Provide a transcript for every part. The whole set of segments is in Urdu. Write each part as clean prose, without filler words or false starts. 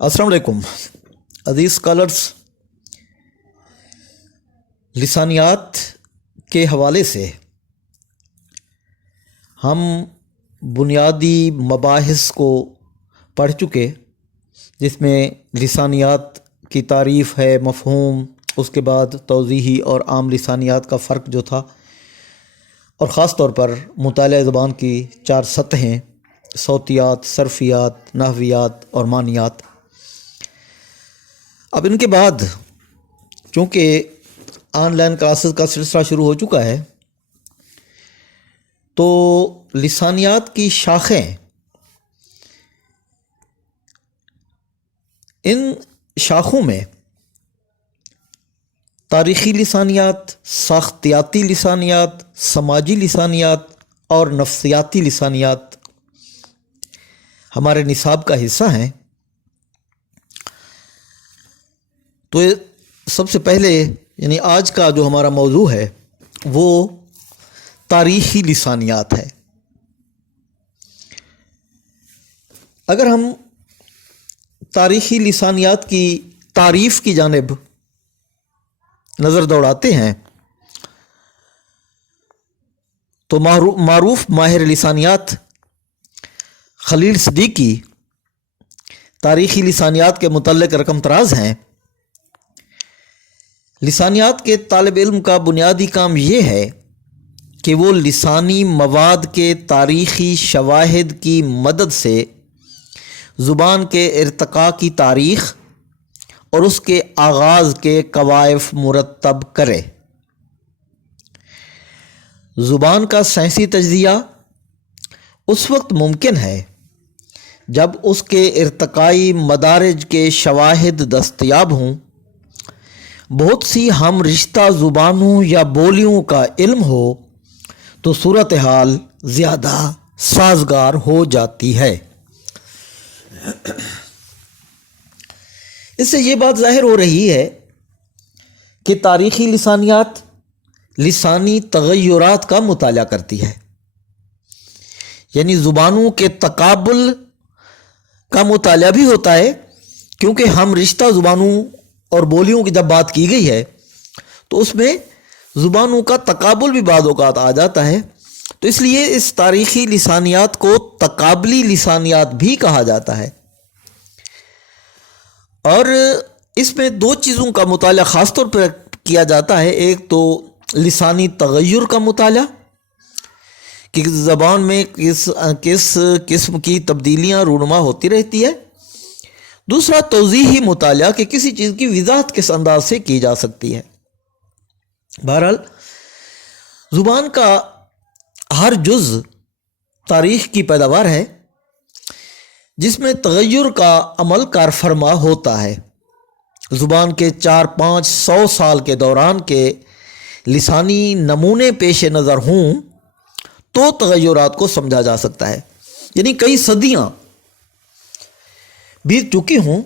السلام علیکم عزیز اسکالرس، لسانیات کے حوالے سے ہم بنیادی مباحث کو پڑھ چکے، جس میں لسانیات کی تعریف ہے، مفہوم، اس کے بعد توضیحی اور عام لسانیات کا فرق جو تھا، اور خاص طور پر مطالعہ زبان کی 4 سطحیں: صوتیات، صرفیات، نحویات اور معنیات۔ اب ان کے بعد چونکہ آن لائن کلاسز کا سلسلہ شروع ہو چکا ہے، تو لسانیات کی شاخیں، ان شاخوں میں تاریخی لسانیات، ساختیاتی لسانیات، سماجی لسانیات اور نفسیاتی لسانیات ہمارے نصاب کا حصہ ہیں۔ تو سب سے پہلے یعنی آج کا جو ہمارا موضوع ہے وہ تاریخی لسانیات ہے۔ اگر ہم تاریخی لسانیات کی تعریف کی جانب نظر دوڑاتے ہیں تو معروف ماہر لسانیات خلیل صدیقی تاریخی لسانیات کے متعلق رقم طراز ہیں۔ لسانیات کے طالب علم کا بنیادی کام یہ ہے کہ وہ لسانی مواد کے تاریخی شواہد کی مدد سے زبان کے ارتقاء کی تاریخ اور اس کے آغاز کے کوائف مرتب کرے۔ زبان کا سائنسی تجزیہ اس وقت ممکن ہے جب اس کے ارتقائی مدارج کے شواہد دستیاب ہوں، بہت سی ہم رشتہ زبانوں یا بولیوں کا علم ہو تو صورتحال زیادہ سازگار ہو جاتی ہے۔ اس سے یہ بات ظاہر ہو رہی ہے کہ تاریخی لسانیات لسانی تغیرات کا مطالعہ کرتی ہے، یعنی زبانوں کے تقابل کا مطالعہ بھی ہوتا ہے، کیونکہ ہم رشتہ زبانوں اور بولیوں کی جب بات کی گئی ہے تو اس میں زبانوں کا تقابل بھی بعض اوقات آ جاتا ہے، تو اس لیے اس تاریخی لسانیات کو تقابلی لسانیات بھی کہا جاتا ہے۔ اور اس میں 2 چیزوں کا مطالعہ خاص طور پر کیا جاتا ہے، ایک تو لسانی تغیر کا مطالعہ کہ زبان میں کس قسم کی تبدیلیاں رونما ہوتی رہتی ہے، دوسرا توضیحی مطالعہ کہ کسی چیز کی وضاحت کس انداز سے کی جا سکتی ہے۔ بہرحال زبان کا ہر جز تاریخ کی پیداوار ہے جس میں تغیر کا عمل کار فرما ہوتا ہے۔ زبان کے 400-500 سال کے دوران کے لسانی نمونے پیش نظر ہوں تو تغیرات کو سمجھا جا سکتا ہے، یعنی کئی صدیاں بیت چکی ہوں،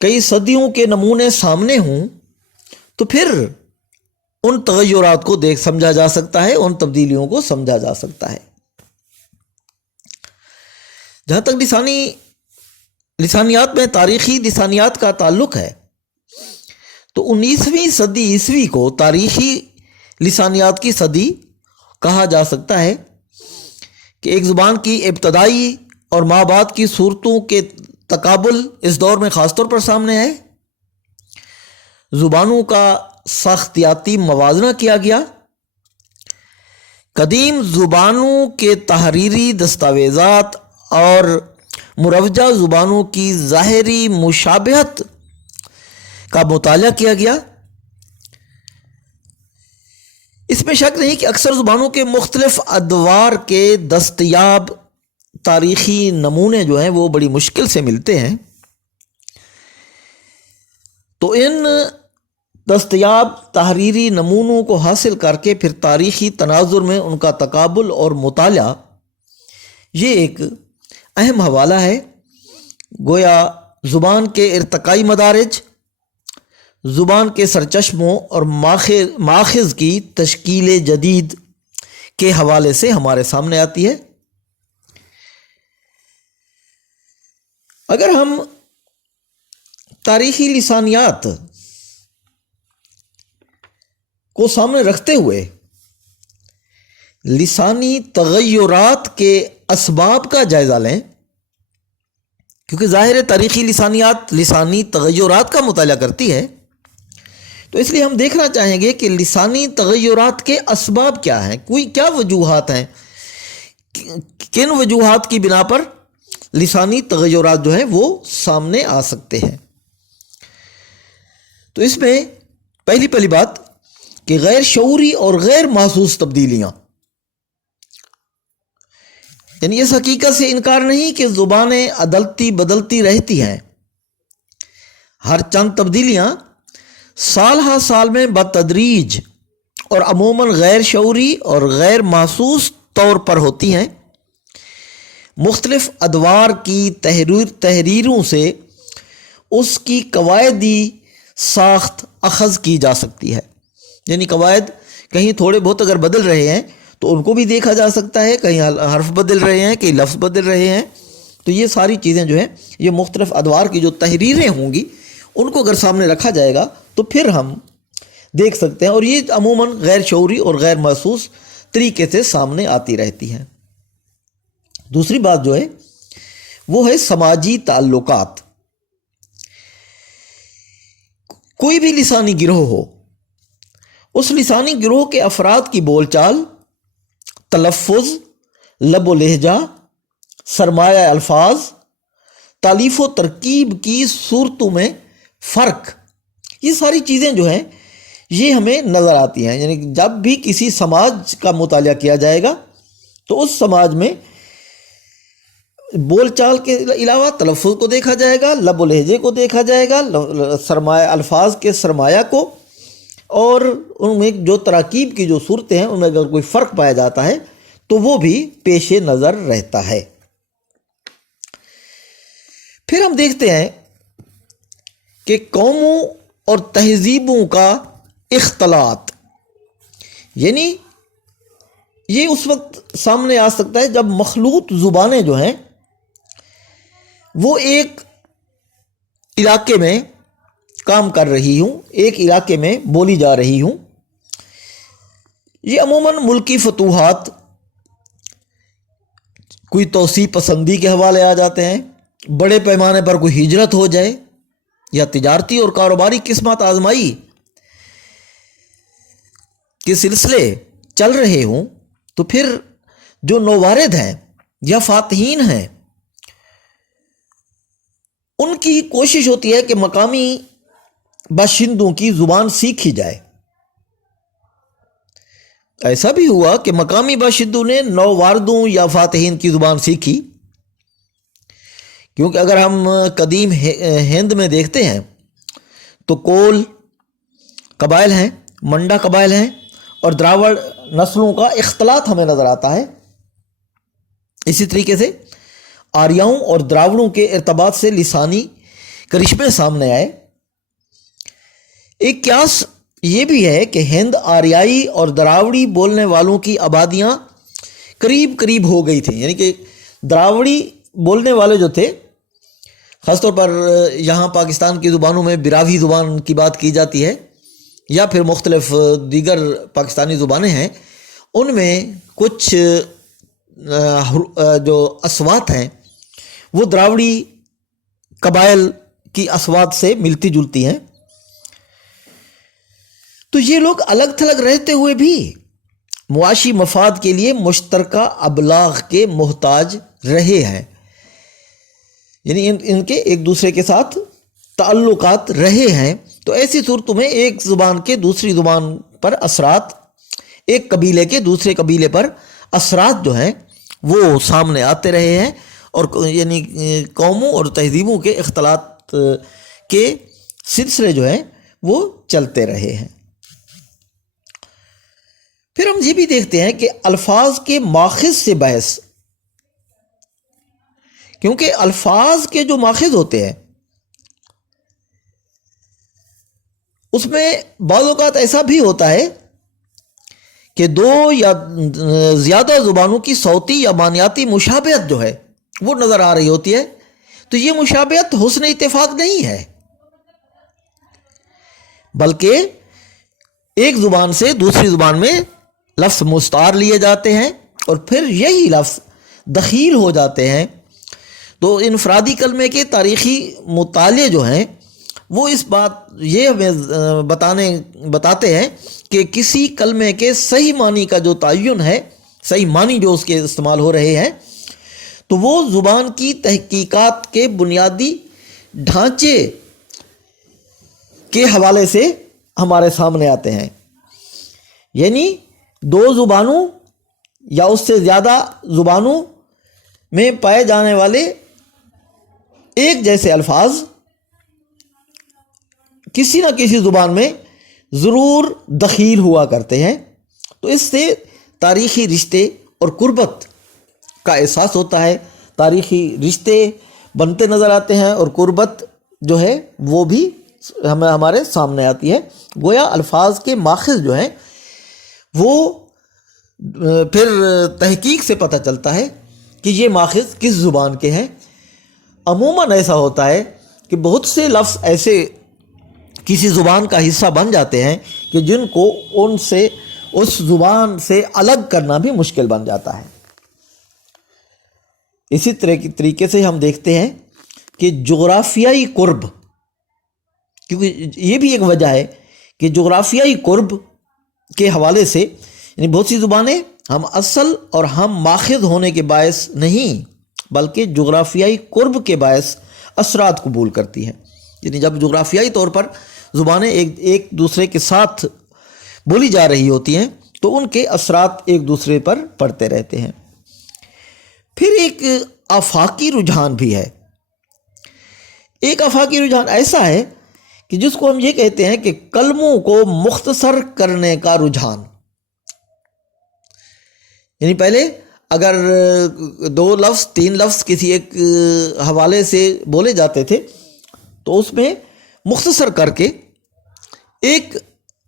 کئی صدیوں کے نمونے سامنے ہوں، تو پھر ان تغیرات کو سمجھا جا سکتا ہے، ان تبدیلیوں کو سمجھا جا سکتا ہے۔ جہاں تک لسانیات میں تاریخی لسانیات کا تعلق ہے تو 19ویں صدی عیسوی کو تاریخی لسانیات کی صدی کہا جا سکتا ہے کہ ایک زبان کی ابتدائی اور ماں بعد کی صورتوں کے تقابل اس دور میں خاص طور پر سامنے آئے، زبانوں کا ساختیاتی موازنہ کیا گیا، قدیم زبانوں کے تحریری دستاویزات اور مروجہ زبانوں کی ظاہری مشابہت کا مطالعہ کیا گیا۔ اس میں شک نہیں کہ اکثر زبانوں کے مختلف ادوار کے دستیاب تاریخی نمونے جو ہیں وہ بڑی مشکل سے ملتے ہیں، تو ان دستیاب تحریری نمونوں کو حاصل کر کے پھر تاریخی تناظر میں ان کا تقابل اور مطالعہ، یہ ایک اہم حوالہ ہے۔ گویا زبان کے ارتقائی مدارج، زبان کے سرچشموں اور ماخذ کی تشکیل جدید کے حوالے سے ہمارے سامنے آتی ہے۔ اگر ہم تاریخی لسانیات کو سامنے رکھتے ہوئے لسانی تغیرات کے اسباب کا جائزہ لیں، کیونکہ ظاہر ہے تاریخی لسانیات لسانی تغیرات کا مطالعہ کرتی ہے، تو اس لیے ہم دیکھنا چاہیں گے کہ لسانی تغیرات کے اسباب کیا ہیں، کیا وجوہات ہیں، کن وجوہات کی بنا پر لسانی تغیرات جو ہیں وہ سامنے آ سکتے ہیں۔ تو اس میں پہلی بات کہ غیر شعوری اور غیر محسوس تبدیلیاں، یعنی اس حقیقت سے انکار نہیں کہ زبانیں عدلتی بدلتی رہتی ہیں، ہر چند تبدیلیاں سال ہر سال میں بتدریج اور عموماً غیر شعوری اور غیر محسوس طور پر ہوتی ہیں۔ مختلف ادوار کی تحریروں سے اس کی قواعدی ساخت اخذ کی جا سکتی ہے، یعنی قواعد کہیں تھوڑے بہت اگر بدل رہے ہیں تو ان کو بھی دیکھا جا سکتا ہے، کہیں حرف بدل رہے ہیں، کہیں لفظ بدل رہے ہیں، تو یہ ساری چیزیں جو ہیں یہ مختلف ادوار کی جو تحریریں ہوں گی ان کو اگر سامنے رکھا جائے گا تو پھر ہم دیکھ سکتے ہیں، اور یہ عموماً غیر شعوری اور غیر محسوس طریقے سے سامنے آتی رہتی ہیں۔ دوسری بات جو ہے وہ ہے سماجی تعلقات۔ کوئی بھی لسانی گروہ ہو، اس لسانی گروہ کے افراد کی بول چال، تلفظ، لب و لہجہ، سرمایہ الفاظ، تالیف و ترکیب کی صورتوں میں فرق، یہ ساری چیزیں جو ہیں یہ ہمیں نظر آتی ہیں۔ یعنی جب بھی کسی سماج کا مطالعہ کیا جائے گا تو اس سماج میں بول چال کے علاوہ تلفظ کو دیکھا جائے گا، لب و لہجے کو دیکھا جائے گا، سرمایہ الفاظ کے سرمایہ کو، اور ان میں جو تراکیب کی جو صورتیں ہیں ان میں اگر کوئی فرق پایا جاتا ہے تو وہ بھی پیش نظر رہتا ہے۔ پھر ہم دیکھتے ہیں کہ قوموں اور تہذیبوں کا اختلاط، یعنی یہ اس وقت سامنے آ سکتا ہے جب مخلوط زبانیں جو ہیں وہ ایک علاقے میں کام کر رہی ہوں، ایک علاقے میں بولی جا رہی ہوں۔ یہ عموماً ملکی فتوحات، کوئی توسیع پسندی کے حوالے آ جاتے ہیں، بڑے پیمانے پر کوئی ہجرت ہو جائے یا تجارتی اور کاروباری قسمت آزمائی کے سلسلے چل رہے ہوں، تو پھر جو نوارد ہیں یا فاتحین ہیں ان کی کوشش ہوتی ہے کہ مقامی باشندوں کی زبان سیکھی جائے۔ ایسا بھی ہوا کہ مقامی باشندوں نے نوواردوں یا فاتحین کی زبان سیکھی، کیونکہ اگر ہم قدیم ہند میں دیکھتے ہیں تو کول قبائل ہیں، منڈا قبائل ہیں، اور دراوڑ نسلوں کا اختلاط ہمیں نظر آتا ہے۔ اسی طریقے سے آریاؤں اور دراوڑوں کے ارتباط سے لسانی کرشمے سامنے آئے۔ ایک قیاس یہ بھی ہے کہ ہند آریائی اور دراوڑی بولنے والوں کی آبادیاں قریب قریب ہو گئی تھیں، یعنی کہ دراوڑی بولنے والے جو تھے، خاص طور پر یہاں پاکستان کی زبانوں میں براوی زبان کی بات کی جاتی ہے، یا پھر مختلف دیگر پاکستانی زبانیں ہیں، ان میں کچھ جو اصوات ہیں وہ دراوڑی قبائل کی اصوات سے ملتی جلتی ہیں۔ تو یہ لوگ الگ تھلگ رہتے ہوئے بھی معاشی مفاد کے لیے مشترکہ ابلاغ کے محتاج رہے ہیں، یعنی ان کے ایک دوسرے کے ساتھ تعلقات رہے ہیں۔ تو ایسی صورتوں میں ایک زبان کے دوسری زبان پر اثرات، ایک قبیلے کے دوسرے قبیلے پر اثرات جو ہیں وہ سامنے آتے رہے ہیں، اور یعنی قوموں اور تہذیبوں کے اختلاط کے سلسلے جو ہیں وہ چلتے رہے ہیں۔ پھر ہم یہ بھی دیکھتے ہیں کہ الفاظ کے ماخذ سے بحث، کیونکہ الفاظ کے جو ماخذ ہوتے ہیں اس میں بعض اوقات ایسا بھی ہوتا ہے کہ دو یا زیادہ زبانوں کی صوتی یا معنیاتی مشابہت جو ہے وہ نظر آ رہی ہوتی ہے، تو یہ مشابہت حسن اتفاق نہیں ہے، بلکہ ایک زبان سے دوسری زبان میں لفظ مستعار لیے جاتے ہیں اور پھر یہی لفظ دخیل ہو جاتے ہیں۔ تو انفرادی کلمے کے تاریخی مطالعے جو ہیں وہ اس بات یہ ہمیں بتاتے ہیں کہ کسی کلمے کے صحیح معنی کا جو تعین ہے، صحیح معنی جو اس کے استعمال ہو رہے ہیں، تو وہ زبان کی تحقیقات کے بنیادی ڈھانچے کے حوالے سے ہمارے سامنے آتے ہیں۔ یعنی دو زبانوں یا اس سے زیادہ زبانوں میں پائے جانے والے ایک جیسے الفاظ کسی نہ کسی زبان میں ضرور دخیل ہوا کرتے ہیں، تو اس سے تاریخی رشتے اور قربت کا احساس ہوتا ہے، تاریخی رشتے بنتے نظر آتے ہیں اور قربت جو ہے وہ بھی ہمارے سامنے آتی ہے۔ گویا الفاظ کے ماخذ جو ہیں وہ پھر تحقیق سے پتہ چلتا ہے کہ یہ ماخذ کس زبان کے ہیں۔ عموماً ایسا ہوتا ہے کہ بہت سے لفظ ایسے کسی زبان کا حصہ بن جاتے ہیں کہ جن کو اس زبان سے الگ کرنا بھی مشکل بن جاتا ہے۔ اسی طریقے سے ہم دیکھتے ہیں کہ جغرافیائی قرب، کیونکہ یہ بھی ایک وجہ ہے کہ جغرافیائی قرب کے حوالے سے یعنی بہت سی زبانیں ہم اصل اور ہم ماخذ ہونے کے باعث نہیں بلکہ جغرافیائی قرب کے باعث اثرات قبول کرتی ہیں۔ یعنی جب جغرافیائی طور پر زبانیں ایک دوسرے کے ساتھ بولی جا رہی ہوتی ہیں تو ان کے اثرات ایک دوسرے پر پڑتے رہتے ہیں۔ پھر ایک آفاقی رجحان بھی ہے۔ ایک آفاقی رجحان ایسا ہے کہ جس کو ہم یہ کہتے ہیں کہ کلموں کو مختصر کرنے کا رجحان۔ یعنی پہلے اگر 2 لفظ 3 لفظ کسی ایک حوالے سے بولے جاتے تھے تو اس میں مختصر کر کے ایک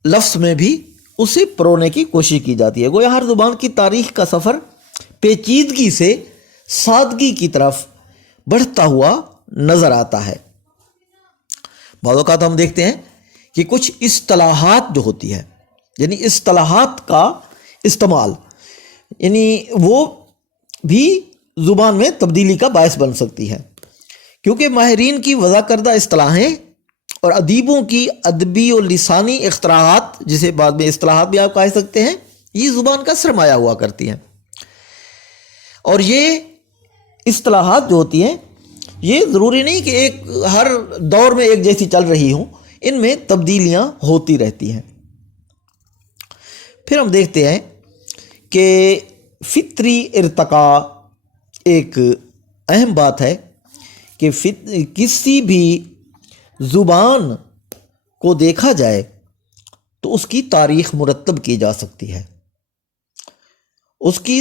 لفظ میں بھی اسے پرونے کی کوشش کی جاتی ہے۔ گویا ہر زبان کی تاریخ کا سفر پیچیدگی سے سادگی کی طرف بڑھتا ہوا نظر آتا ہے۔ بعض اوقات ہم دیکھتے ہیں کہ کچھ اصطلاحات جو ہوتی ہے، یعنی اصطلاحات کا استعمال، یعنی وہ بھی زبان میں تبدیلی کا باعث بن سکتی ہے، کیونکہ ماہرین کی وضع کردہ اصطلاحیں اور ادیبوں کی ادبی و لسانی اختراعات، جسے بعد میں اصطلاحات بھی آپ کہہ سکتے ہیں، یہ زبان کا سرمایہ ہوا کرتی ہیں۔ اور یہ اصطلاحات جو ہوتی ہیں یہ ضروری نہیں کہ ہر دور میں ایک جیسی چل رہی ہوں، ان میں تبدیلیاں ہوتی رہتی ہیں۔ پھر ہم دیکھتے ہیں کہ فطری ارتقاء ایک اہم بات ہے کہ کسی بھی زبان کو دیکھا جائے تو اس کی تاریخ مرتب کی جا سکتی ہے۔ اس کی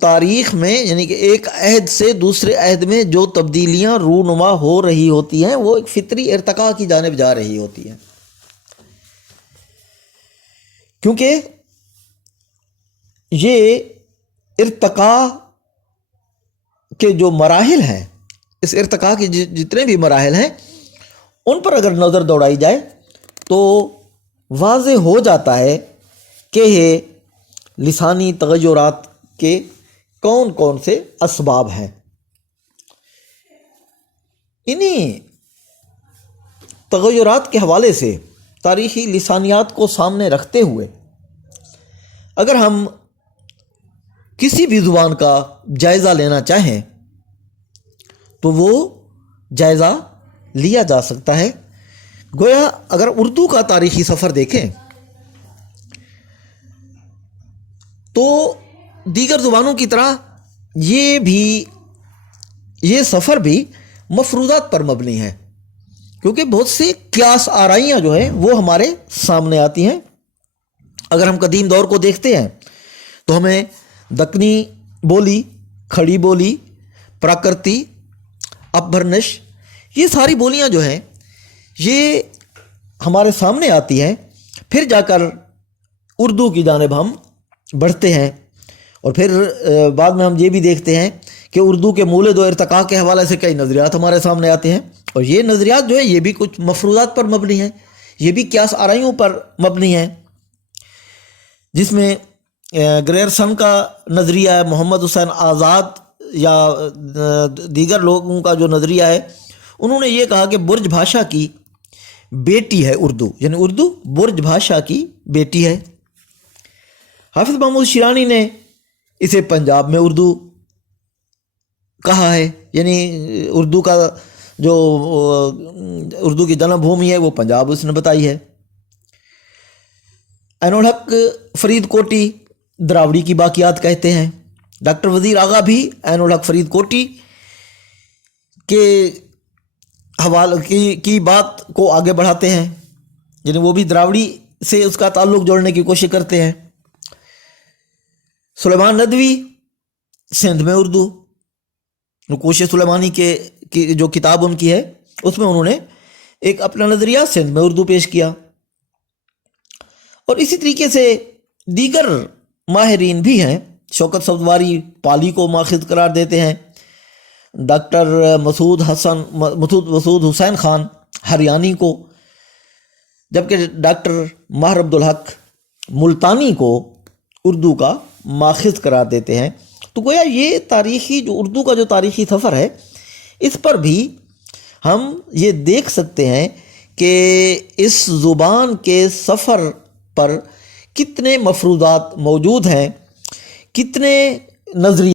تاریخ میں یعنی کہ ایک عہد سے دوسرے عہد میں جو تبدیلیاں رونما ہو رہی ہوتی ہیں وہ ایک فطری ارتقاء کی جانب جا رہی ہوتی ہیں، کیونکہ یہ ارتقاء کے جو مراحل ہیں، اس ارتقاء کے جتنے بھی مراحل ہیں ان پر اگر نظر دوڑائی جائے تو واضح ہو جاتا ہے کہ یہ لسانی تغیرات کے کون کون سے اسباب ہیں۔ انہی تغیرات کے حوالے سے تاریخی لسانیات کو سامنے رکھتے ہوئے اگر ہم کسی بھی زبان کا جائزہ لینا چاہیں تو وہ جائزہ لیا جا سکتا ہے۔ گویا اگر اردو کا تاریخی سفر دیکھیں تو دیگر زبانوں کی طرح یہ سفر بھی مفروضات پر مبنی ہے، کیونکہ بہت سے قیاس آرائیاں جو ہیں وہ ہمارے سامنے آتی ہیں۔ اگر ہم قدیم دور کو دیکھتے ہیں تو ہمیں دکنی بولی، کھڑی بولی، پراکرتی، اپبھرنش، یہ ساری بولیاں جو ہیں یہ ہمارے سامنے آتی ہیں۔ پھر جا کر اردو کی جانب ہم بڑھتے ہیں، اور پھر بعد میں ہم یہ بھی دیکھتے ہیں کہ اردو کے مولد و ارتقاء کے حوالے سے کئی نظریات ہمارے سامنے آتے ہیں، اور یہ نظریات جو ہے یہ بھی کچھ مفروضات پر مبنی ہیں، یہ بھی قیاس آرائیوں پر مبنی ہے، جس میں گریرسن کا نظریہ ہے، محمد حسین آزاد یا دیگر لوگوں کا جو نظریہ ہے، انہوں نے یہ کہا کہ برج بھاشا کی بیٹی ہے اردو، یعنی اردو برج بھاشا کی بیٹی ہے۔ حافظ محمود شیرانی نے اسے پنجاب میں اردو کہا ہے، یعنی اردو کا جو اردو کی جنم بھومی ہے وہ پنجاب اس نے بتائی ہے۔ عین الحق فرید کوٹی دراوڑی کی باقیات کہتے ہیں۔ ڈاکٹر وزیر آغا بھی عین الحق فرید کوٹی کے حوالے کی بات کو آگے بڑھاتے ہیں، یعنی وہ بھی دراوڑی سے اس کا تعلق جوڑنے کی کوشش کرتے ہیں۔ سلیمان ندوی سندھ میں اردو، نقوش سلیمانی کی جو کتاب ان کی ہے اس میں انہوں نے ایک اپنا نظریہ سندھ میں اردو پیش کیا۔ اور اسی طریقے سے دیگر ماہرین بھی ہیں۔ شوکت سبزواری پالی کو ماخذ قرار دیتے ہیں، ڈاکٹر مسعود حسین خان ہریانی کو، جبکہ ڈاکٹر ماہر عبدالحق ملتانی کو اردو کا ماخذ قرار دیتے ہیں۔ تو گویا یہ تاریخی جو اردو کا جو تاریخی سفر ہے، اس پر بھی ہم یہ دیکھ سکتے ہیں کہ اس زبان کے سفر پر کتنے مفروضات موجود ہیں، کتنے نظریے